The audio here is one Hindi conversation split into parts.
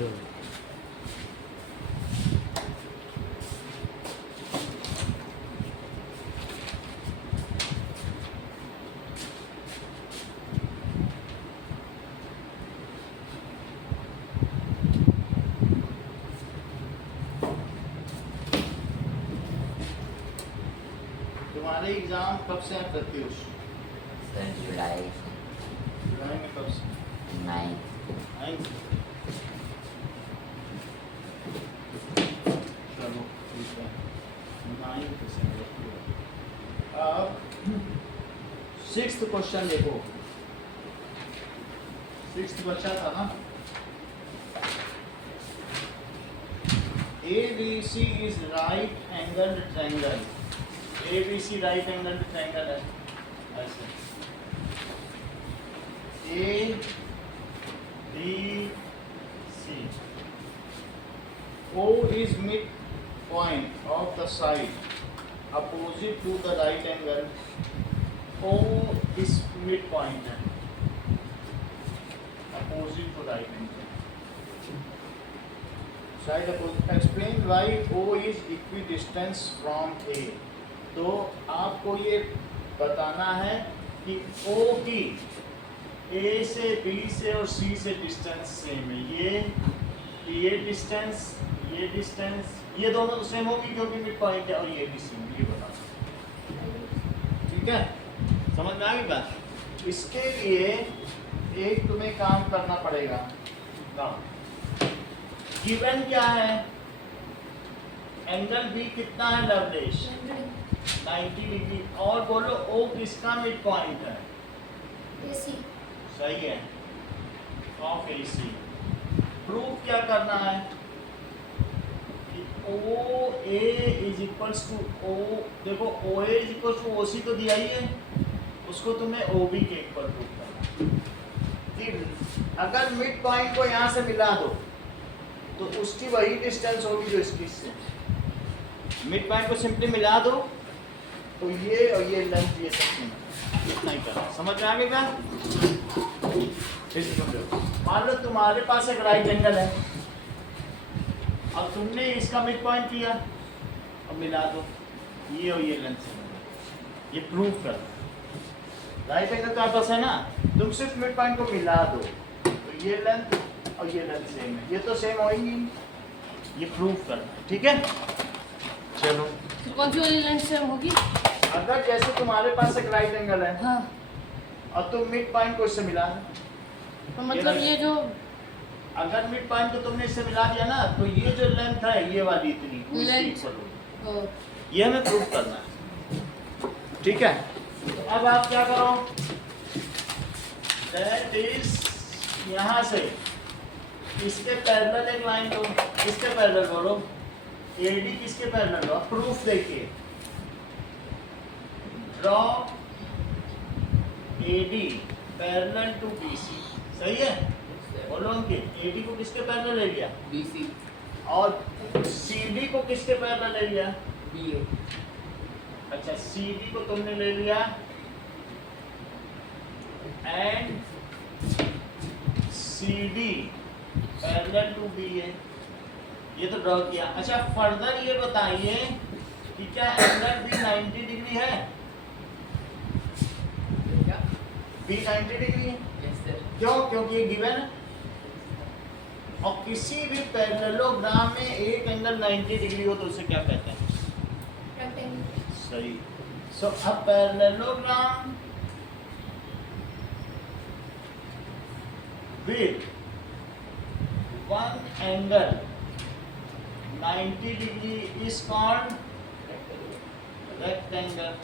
Sure. तुम्हारे एग्जाम कब से हैं प्रत्युष? सर जुलाई जुलाई में कब से? 9। चलो ठीक है, 9%। अब 6th क्वेश्चन देखो। 6th बच्चा था ना, ABC is right angled triangle। ABC right angle triangle है, ऐसे A B C। O is mid point of the side opposite to the right angle। O is mid point है, opposite to right angle, side opposite। Explain why O is equidistant from A। तो आपको ये बताना है कि O की A से B से और C से डिस्टेंस सेम है। ये डिस्टेंस, ये दोनों तो सेम होगी क्योंकि मिड पॉइंट है, और ये भी सेम, ये बताना। ठीक है, समझ में आ गई बात? इसके लिए एक तुम्हें काम करना पड़ेगा। गिवन क्या है? एंगल B कितना है लवलेश? 90 डिग्री। और बोलो O किसका मिड पॉइंट है? AC। सही है, ऑफ AC। प्रूफ क्या करना है कि OA is equals to O, देखो OA is equals to OC तो दिया ही है, उसको तुम्हें OB के इक्वल प्रूफ करना है। अगर मिड पॉइंट को यहाँ से मिला दो तो उसकी वही डिस्टेंस होगी जो इसकी से। मिड पॉइंट को सिंपली मिला दो तो ये और ये लेंथ ये सब इतना ही करना। समझ में आ गया क्या? मान लो तुम्हारे पास एक राइट एंगल है, अब तुमने इसका मिड पॉइंट किया, अब मिला दो ये और ये लेंथ से, ये प्रूफ कर। राइट एंगल तुम्हारे पास है ना, तुम सिर्फ मिड पॉइंट को मिला दो तो ये लेंथ और ये लेंथ सेम है, ये तो सेम होगी, ये प्रूफ करना। ठीक है, चलो। फिर कौन सी वाली लेंथ सेम होगी? अगर जैसे तुम्हारे पास एक राइट एंगल है, हाँ, और तुम मिड पॉइंट को इससे मिला दो, तो मतलब ये जो अगर मिड पॉइंट को तुमने इससे मिला दिया ना, तो ये जो लेंथ है ये वाली इतनी वो इसकी Length। equal होगी। ओ, ये हमें प्रूफ करना है। ठीक है, तो अब आप क्या करो, दैट इज यहाँ से इसके पैरेलल एक लाइन दो, इसके पैरेलल बोलो, AD किसके पैरेलल हो? प्रूफ देखिए, draw AD parallel to BC। सही है, बोलो उनके AD को किसके पैरेलल ले लिया? BC और CD को किसके पैरेलल ले लिया? BA। अच्छा, CD को तुमने ले लिया and CD parallel to BA, ये तो ड्रॉ किया। अच्छा, फर्दर ये बताइए कि क्या एंगल B 90 डिग्री है? क्या? B 90 डिग्री है, Yes sir। क्यों? क्योंकि ये गिवन है, और किसी भी पैरेललोग्राम में एक एंगल 90 डिग्री हो तो उसे क्या कहते हैं? रेक्टेंगल। सही। सो अब parallelogram with one angle 90 degree is called rectangle।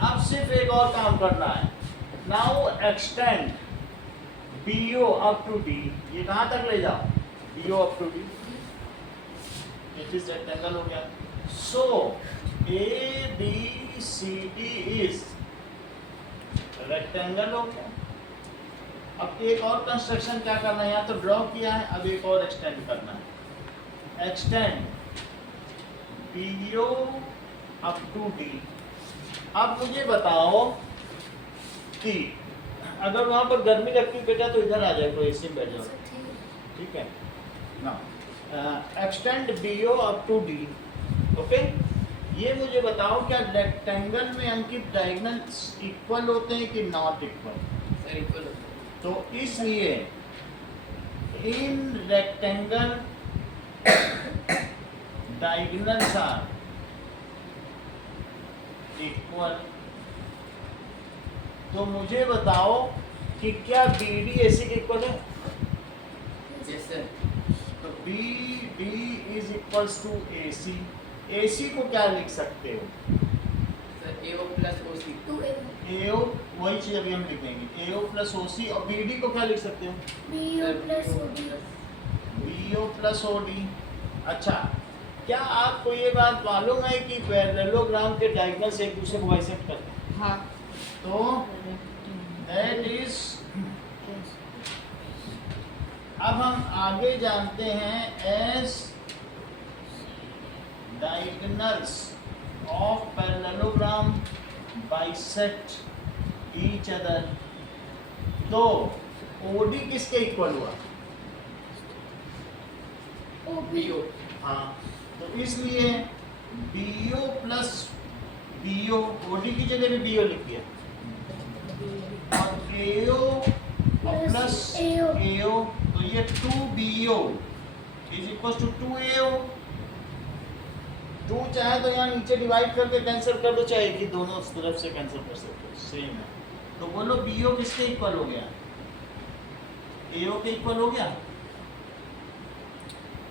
अब सिर्फ एक और काम करना है, now extend BO up to D। ये कहाँ तक ले जाओ? BO up to D, it is rectangle हो गया। सो ABCD इज रेक्टेंगल हो गया। अब एक और कंस्ट्रक्शन क्या करना है, यहाँ तो ड्रॉ किया है, अब एक और एक्सटेंड करना है। Extend BO up to D। अब मुझे बताओ कि अगर वहाँ पर गर्मी लगती बेटा तो इधर आ जाए, कोई AC में बैठ जाओ। ठीक है ना। Extend BO up to D। Okay, ये मुझे बताओ क्या रेक्टेंगल में अंकित डायगोनल्स इक्वल होते हैं कि नॉट इक्वल? सर इक्वल होता है। तो इसलिए in rectangle diagonals are equal. तो मुझे बताओ कि क्या BD AC के इक्वल है? Yes sir. तो BD is equals to AC। AC को क्या लिख सकते हो? Sir AO plus OC। 2A AO, वही चीज अभी हम लिखेंगे, AO प्लस OC। और BD को क्या लिख सकते हो? BO plus OD BO plus OD। अच्छा, क्या आपको ये बात मालूम है कि पैरेललोग्राम के डायगोनल्स एक दूसरे को बाइसेक्ट करते हैं? हाँ तो दैट इज, अब हम आगे जानते हैं S diagonals of parallelogram bisect each other. तो OD किसके इक्वल हुआ? BO। हाँ, तो इसलिए BO प्लस BO, OD की जगह भी BO लिख दिया, और AO प्लस AO, तो ये 2BO is equal to 2AO। 2 चाहे तो यहाँ नीचे डिवाइड करके कैंसिल कर दो, चाहे कि दोनों तरफ से कैंसिल कर सकते हो, सेम है। तो बोलो BO किसके इक्वल हो गया? AO के इक्वल हो गया।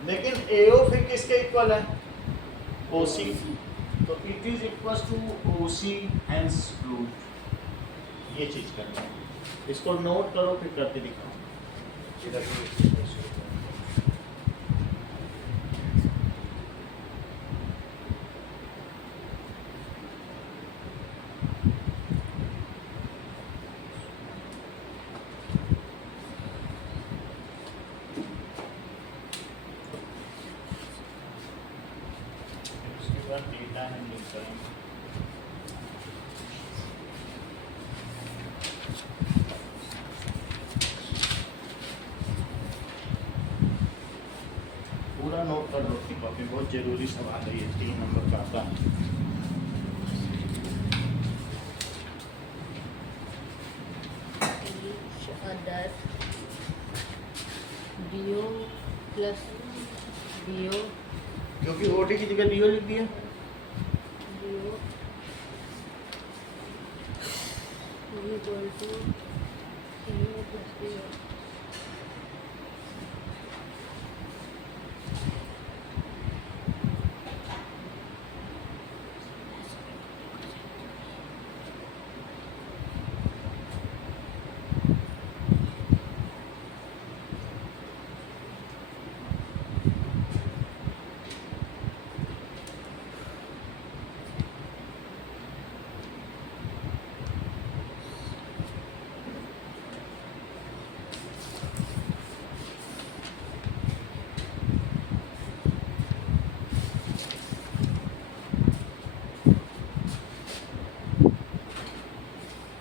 लेकिन AO फिर किसके इक्वल है? OC। तो it is equal to OC, hence proved. ये चीज करना है, इसको नोट करो फिर करके दिखाओ। उसके बाद डेटा हैंडलिंग करेंगे। पूरा नोट कर लो की कॉपी, बहुत जरूरी सवाल है ये, 3 नंबर का आता है। अदर BO प्लस BO क्योंकि OD की जगह BO लिख दिया। BO equal to AO plus BO।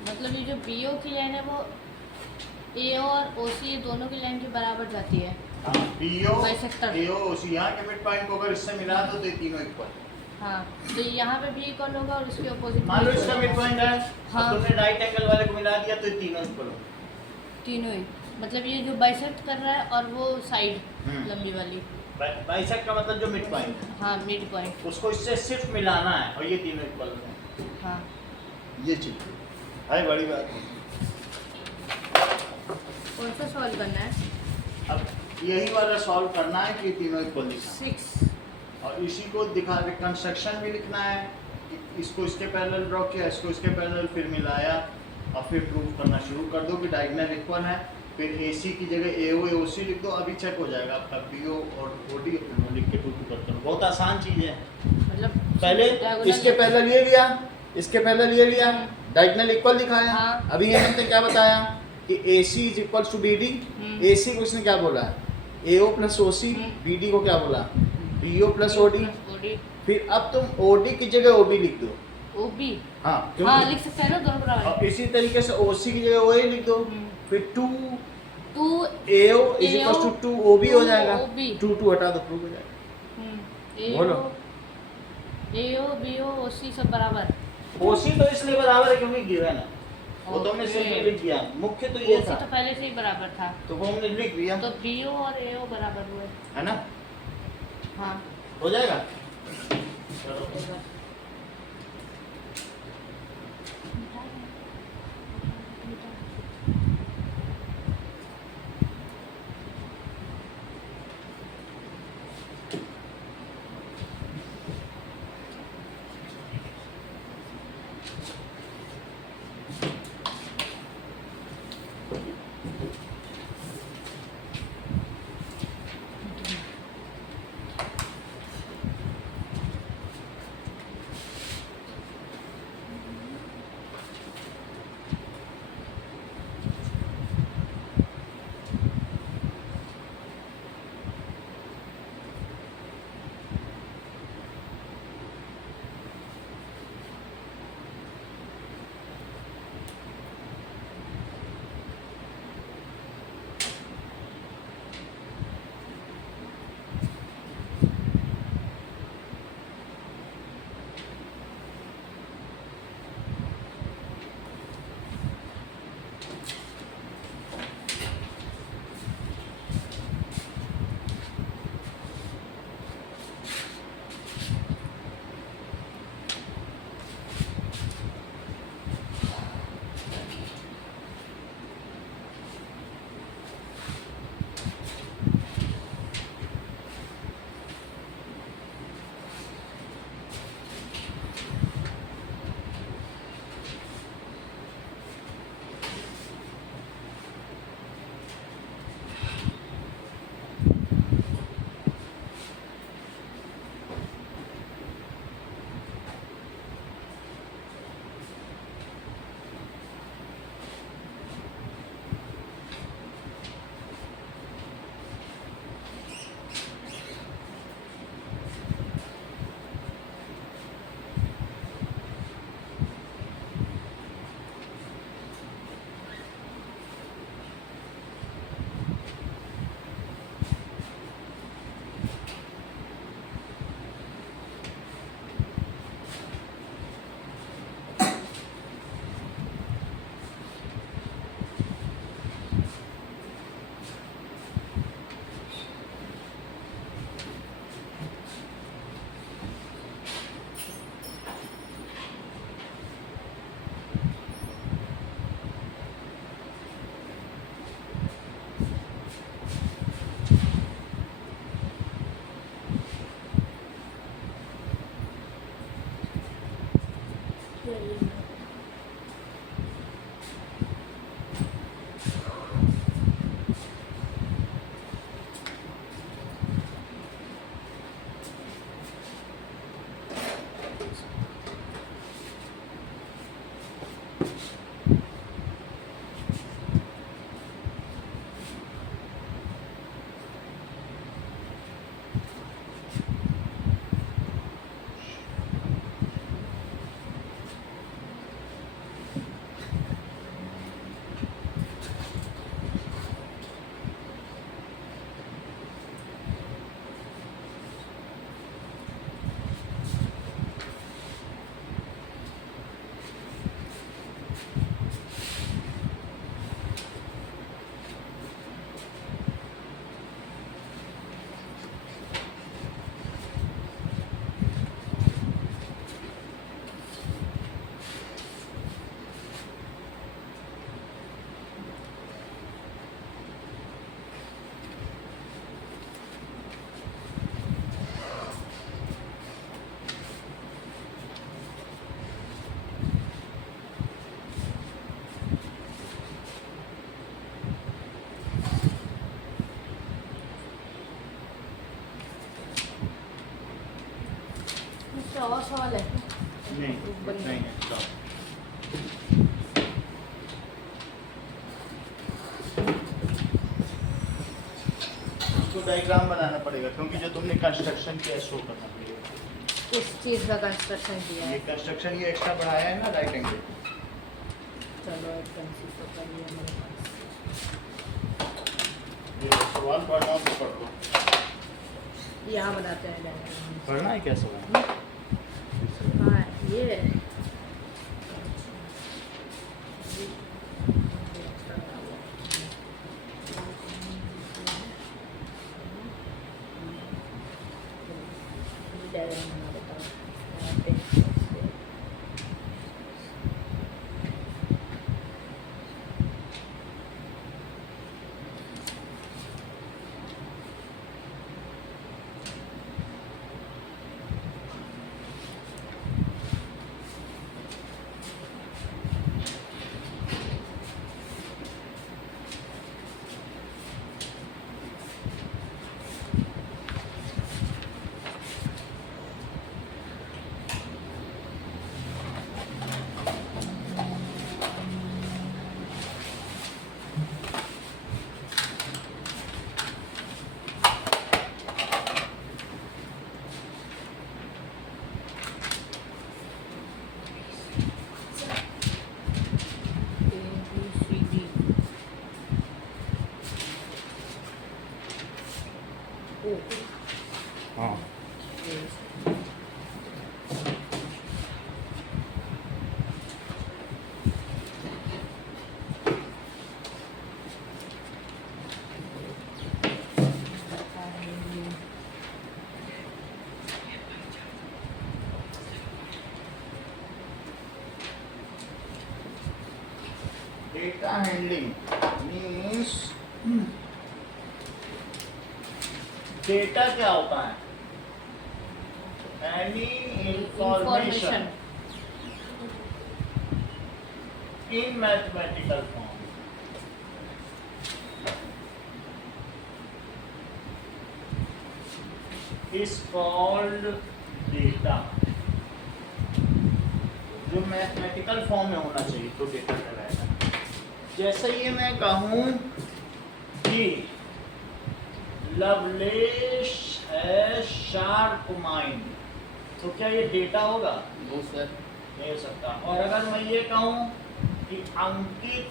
मतलब ये जो BO की लाइन है वो AO और OC दोनों की लाइन के बराबर जाती है। हाँ, BO Bisector। AO OC, यहाँ के मिड पॉइंट को अगर इससे मिला दो तो ये तीनों इक्वल। हाँ, तो यहाँ पे भी इक्वल होगा और उसके अपोजिट मान लो इसका मिड पॉइंट है, हाँ। अब तुमने राइट एंगल वाले को मिला दिया तो ये तीनों इक्वल हो। तीनों ही, मतलब ये जो बाइसेक्ट कर रहा है और वो साइड लंबी वाली। बाइसेक्ट का मतलब जो मिड पॉइंट है, हाँ, मिड पॉइंट। उसको इससे सिर्फ मिलाना है और ये तीनों इक्वल हो। हाँ, ये चीज है बड़ी बात। कौन सा सॉल्व करना है? अब यही वाला सॉल्व करना है कि तीनों इक्वल दिखा, 6। और इसी को दिखा के कंस्ट्रक्शन भी लिखना है कि इसको इसके पैरेलल ड्रॉ किया, इसको इसके पैरेलल, फिर मिलाया और फिर प्रूव करना शुरू कर दो कि डायगोनल इक्वल है। फिर AC की जगह AO OC लिख दो, अभी चेक हो जाएगा आपका BO और OD, फिर लिख के टू करते हो। बहुत आसान चीज़ है। मतलब पहले diagonal- इसके पैरेलल ये लिया, इसके पैरेलल ये लिया, डायगोनल इक्वल दिखाया। हाँ। अभी हेमंत ने क्या बताया कि AC is equal to BD। AC को इसने क्या बोला? AO plus OC। BD को क्या बोला? BO plus OD। फिर अब तुम OD की जगह OB लिख दो। OB। हाँ, हाँ, लिख सकते हैं ना दोनों बराबर। और इसी तरीके से OC की जगह OA लिख दो। फिर 2 two AO is equal to 2 OB हो जाएगा। OB 2 हटा दो प्रूव हो जाएगा। बोलो। AO BO OC सब बराबर। OC तो इसलिए बराबर है क्योंकि गिवन है, वो तो हमने सिर्फ लिख दिया, मुख्य तो ये OC था तो पहले से ही बराबर था, तो वो हमने लिख दिया, तो BO और AO बराबर हुए। है ना, हाँ हो जाएगा। चलो और सवाल है? नहीं नहीं है, चलो। इसको डायग्राम बनाना पड़ेगा क्योंकि जो तुमने कंस्ट्रक्शन किया शो करना पड़ेगा। किस चीज़ का कंस्ट्रक्शन किया ये है? कंस्ट्रक्शन ये एक्स्ट्रा बढ़ाया है ना राइट एंगल। चलो एक कंसीव तो कर लिया मेरे पास। सवाल पढ़ना हो तो पढ़ लो। यहाँ बनाते हैं डायग्राम। पढ़ना है क्या सवाल? हाँ ये डायग्राम बना देता हूँ यहाँ पे। हाँ डेटा हैंडलिंग मीन्स डेटा क्या होता है? Any information in mathematical form is called data. जो मैथमेटिकल फॉर्म में होना चाहिए तो डेटा कहलाएगा। जैसे ये मैं कहूं कि लवलेश है शार्प माइंड, तो क्या ये डेटा होगा? No sir. नहीं हो सकता। और अगर मैं ये कहूं कि अंकित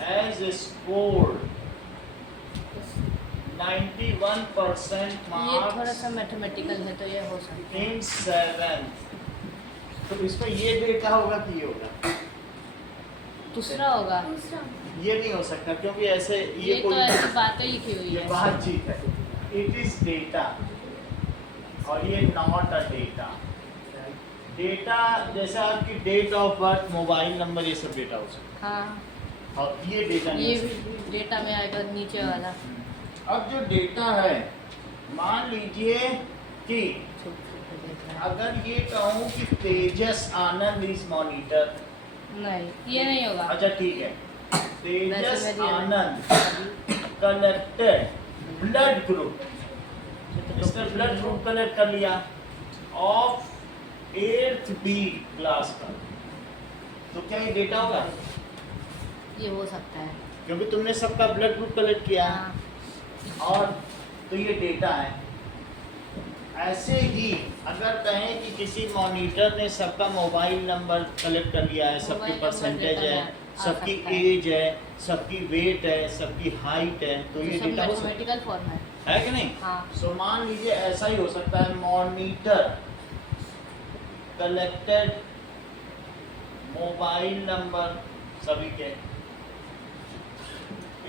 हैज स्कोर्ड 91% ये थोड़ा मार्क्स सा मैथमेटिकल है तो ये हो सकता है। इन 7th, तो इसमें ये डेटा होगा कि ये होगा? दूसरा होगा। ये नहीं हो सकता क्योंकि ऐसे ये तो कोई ऐसी बातें लिखी हुई ये है। बातचीत है। इट इज डेटा और ये नॉट अ डेटा। डेटा जैसे आपकी date of birth, mobile number, ये सब डेटा हो सकता हाँ है और ये डेटा नहीं ये हो सकता। भी डेटा में आएगा नीचे वाला। अब जो डेटा है, मान लीजिए कि अगर ये कहूँ कि तेजस आनंद इज मॉनिटर, नहीं ये नहीं होगा। अच्छा ठीक है, तेजस वैसे मैं आनंद कलेक्टेड ब्लड ग्रुप, इसने ब्लड ग्रुप कलेक्ट कर लिया ऑफ 8th B क्लास का, तो क्या ये डेटा होगा? ये हो सकता है। क्योंकि तुमने सबका ब्लड ग्रुप कलेक्ट किया हाँ और तो ये डेटा है। ऐसे ही अगर कहें कि किसी मॉनिटर ने सबका मोबाइल नंबर कलेक्ट कर लिया है, सबकी मोबाइल नंबर परसेंटेज डेटा है, में आ सबकी सकता है। एज है, सबकी वेट है, सबकी हाइट है, तो ये सब डेटा हो सकता मैथमेटिकल फॉर्म है। है कि नहीं? हाँ सो मान लीजिए ऐसा ही हो सकता है, मॉनिटर कलेक्टेड मोबाइल नंबर सभी के,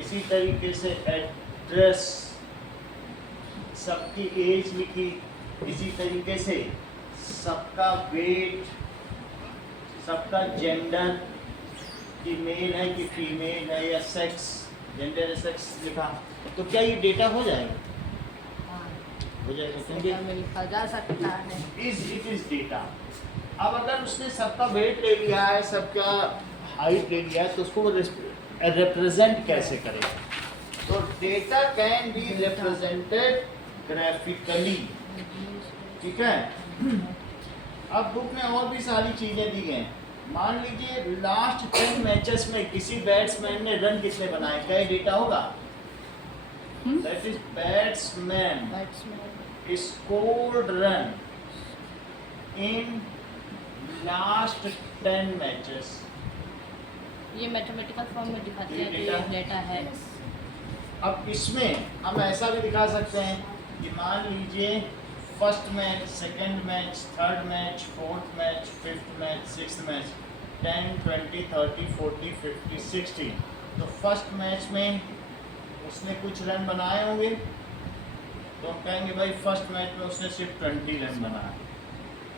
इसी तरीके से एड्रेस, सबकी एज लिखी, इसी तरीके से सबका वेट, सबका जेंडर कि मेल है कि फीमेल है या सेक्स, जेंडर या सेक्स लिखा, तो क्या ये डेटा हो जाएगा? हाँ हो जाएगा डेटा क्योंकि में लिखा जा सकता है। It is data. अब अगर उसने सबका वेट ले लिया है, सबका हाइट ले लिया है, तो उसको रिप्रेजेंट कैसे करेगा? तो data can be represented graphically, ठीक है? अब बुक में और भी सारी चीजें दी गई। मान लीजिए लास्ट 10 मैचेस में किसी बैट्समैन ने रन कितने बनाए, क्या ये डेटा होगा? That is batsman batsman scored run in last 10 matches. ये मैथमेटिकल फॉर्म में दिखाते ये हैं तो डेटा ये डेटा है। अब इसमें हम ऐसा भी दिखा सकते हैं कि मान लीजिए first match, second match, third match, fourth match, fifth match, sixth match, 10, 20, 30, 40, 50, 60। तो फर्स्ट मैच में उसने कुछ रन बनाए होंगे, तो हम कहेंगे भाई फर्स्ट मैच में उसने सिर्फ 20 रन बनाए,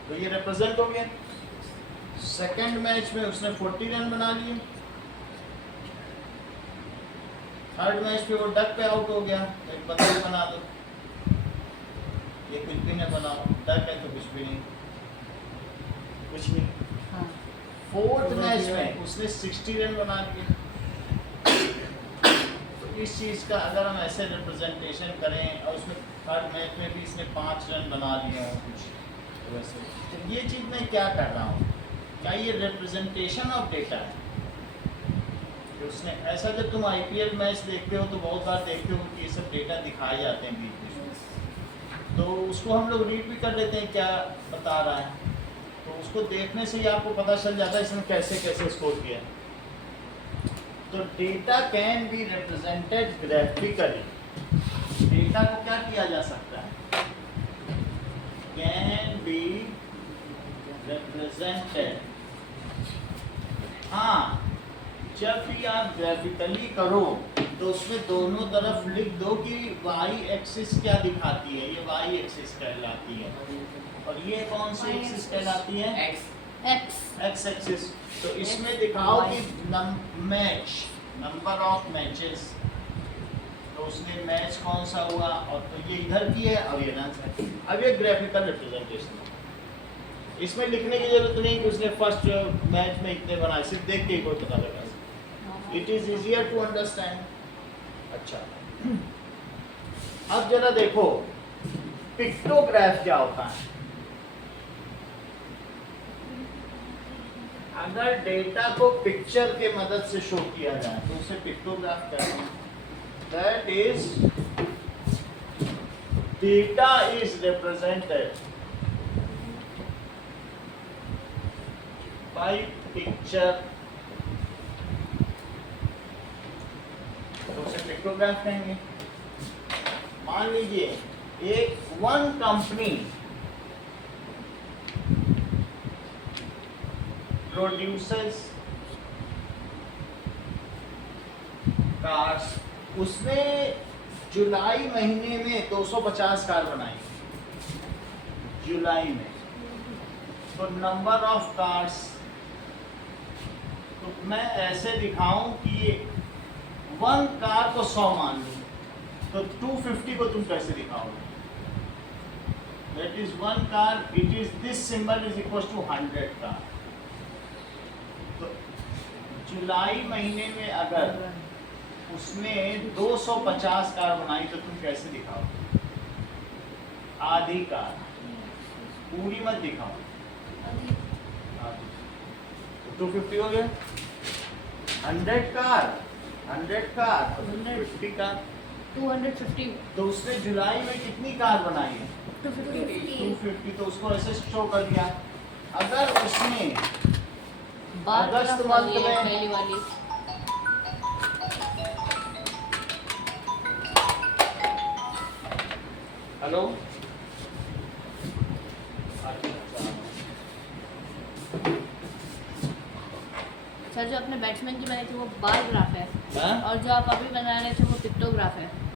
तो ये रिप्रेजेंट हो गया। सेकंड मैच में उसने 40 रन बना लिए। थर्ड मैच पे वो डक पे आउट हो गया, तो एक बदल बना दो, ये कुछ भी नहीं बनाओ, डक है तो कुछ भी नहीं, कुछ नहीं। हाँ फोर्थ मैच में उसने 60 रन बना लिए। तो इस चीज़ का अगर हम ऐसे रिप्रेजेंटेशन करें और उसमें थर्ड मैच में भी इसने 5 रन बना लिए हों कुछ, तो वैसे तो ये चीज़ मैं क्या कर रहा हूँ, क्या ये रिप्रेजेंटेशन ऑफ डेटा है? कि उसने ऐसा, जब तुम IPL मैच देखते हो तो बहुत बार देखते हो कि ये सब डेटा दिखाए जाते हैं बीच बीच में, तो उसको हम लोग रीड भी कर लेते हैं क्या बता रहा है, तो उसको देखने से ही आपको पता चल जाता है इसने कैसे कैसे स्कोर किया। तो data can be represented graphically. Data को क्या किया जा सकता है? Can be represented. हाँ, जब भी आप ग्राफिकली करो तो उसमें दोनों तरफ लिख दो कि वाई एक्सिस क्या दिखाती है, ये वाई एक्सिस कहलाती है, और ये कौन सी एक्सिस कहलाती है? X axis. तो इसमें दिखाओ कि मैच, नंबर ऑफ मैचेस, तो उसने मैच कौन सा हुआ, और तो ये इधर की है और ये रन है। अब ये ग्राफिकल रिप्रेजेंटेशन है, इसमें लिखने की जरूरत नहीं कि उसने फर्स्ट मैच में इतने बनाए, सिर्फ देख के ही कोई पता लगा। It is easier to understand. अच्छा, अब जरा देखो पिक्टोग्राफ क्या होता है। अगर डेटा को पिक्चर के मदद से शो किया जाए तो उसे पिक्टोग्राफ कहते हैं। That is data is represented by picture, तो उसे पिक्टोग्राफ कहेंगे। मान लीजिए एक वन कंपनी प्रोड्यूसर्स कार्स, उसने जुलाई महीने में 250 कार बनाई, जुलाई में। तो नंबर ऑफ कार्स, तो मैं ऐसे दिखाऊं कि ये वन कार को 100 मान लूं, तो 250 को तुम कैसे दिखाओगे? That is one car, it is this symbol is equal to 100 car. तो जुलाई महीने में अगर उसने 250 कार बनाई तो तुम कैसे दिखाओगे? आधी कार, पूरी मत दिखाओ, आधी। तो 250 हो गया। 100 कार, 100 कार, 50 कार, 250 तो उसने जुलाई में कितनी कार बनाई है? 250। तो उसको ऐसे शो कर दिया। अगर उसने अगस्त मंथ में पहली वाली हेलो, सर, जो अपने बैट्समैन की बनाई थी वो बार ग्राफ है, हाँ? और जो आप अभी बना रहे थे वो पिक्टोग्राफ है।